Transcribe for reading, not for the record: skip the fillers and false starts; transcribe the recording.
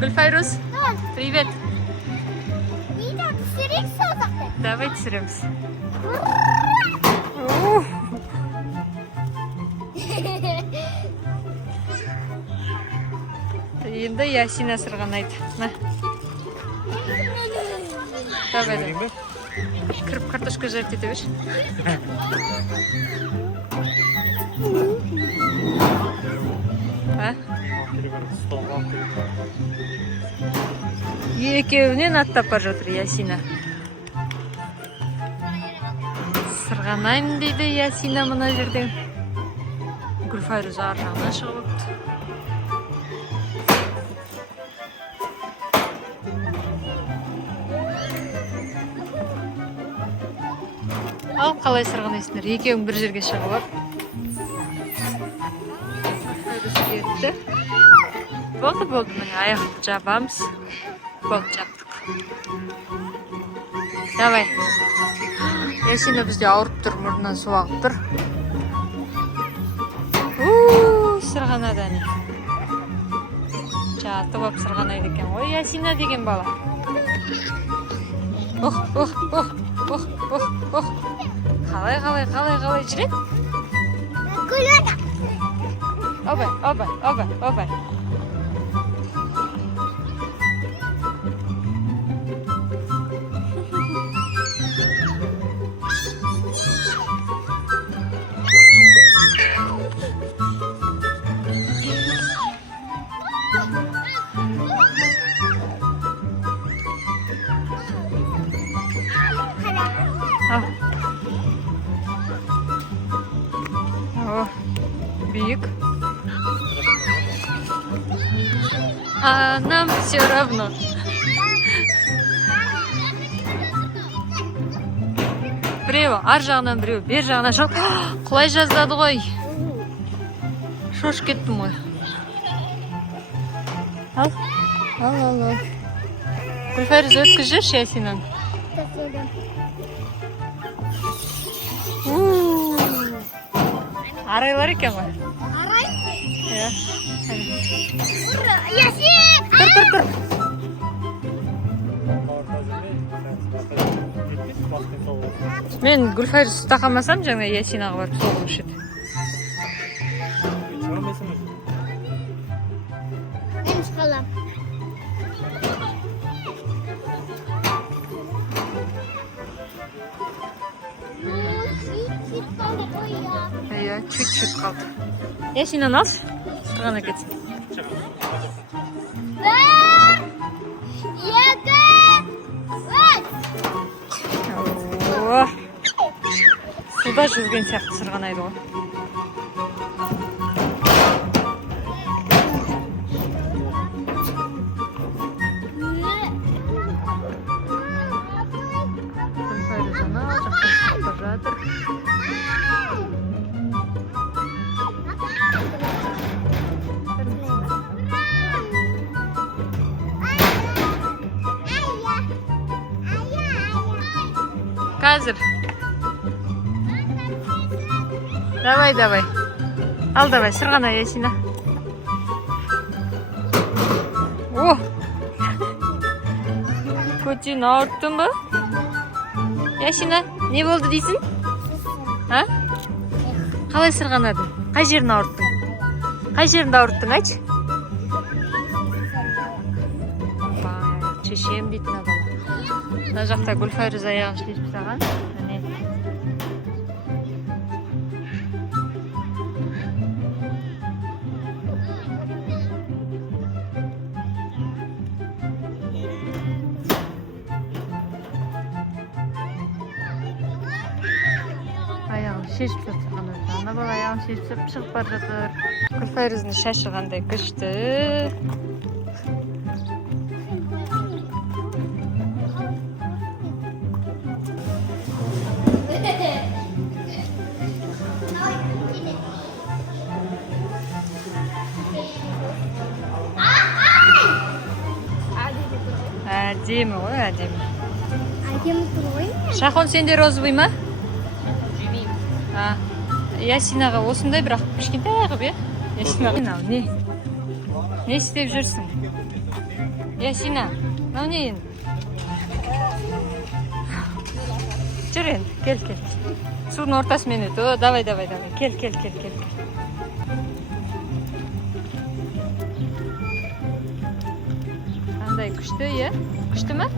Гүлфайрус, привет. Давай түсіреміз. Енді Ясина сырғанайды. Давай. Кіріп картошка жарып ете бер. Екеуінен аттап бар жатыр Ясина. Сырғанайын дейді Ясина мына жерден. Гүлфайрус ар жағынан шығып өтті. Ал қалай сырғанайсыңдар? Екеуің бір жерге шығып ап. Гүлфайрус кетті. Болды, міне аяқты жабамыз. Болды, жаптық. Давай. Ясина бізде ауырып тұр, мұрнынан су ағып тұр. Сырғанады әне. Жатып ап сырғанайды екен ғой, Ясина деген бала. Қалай жүреді? Обай. Бик. А нам все равно. Біреу ар жағынан, біреу бер жағынан шығып, құлай жаздады ғой. Шош кеттім ғой. Ал. Гүлфайрус өткізші Ясинаны. Арайлар екен ғой. Арай? Ясин! Тұр. Мен Гүлфайрус тақамасам жаңа Ясинаға барып соғылушы еді. Мен шығалам. Чуть-чуть қалды. Ясинаны алшы, сырғана кетсін. Суда жүзген сияқты сырғанайды ғой. Гүлфайрус ана жақтан шығып жатыр. Қазір. Давай. Ал давай, сырғана Ясина. Көтен ауырттың ба? Ясина, не болды дейсің? Қалай сырғанадың? Қай жерін ауырттың? Қай жерінді ауырттың, айтшы? Шешем дейтін бала. Мына жақта Гүлфайрус аяғын шешіп тастаған. Аяғын шешіп жатқан өзі. Ана бала аяғын шешіп шығып бара жатыр. Гүлфайрустың шашы қандай күшті. Әдемі ғой, әдемі. Әдемі тұр ғой. Шахон, сенде розовый ма? Ясинаға осындай, бірақ кішкентай қып, е? Ясинаға. Не істеп жүрсің? Ясина, мынау не енді? Жүр енді, кел. Судың ортасымен өт. О, давай. Кел. Қандай күшті, е? Күшті ме?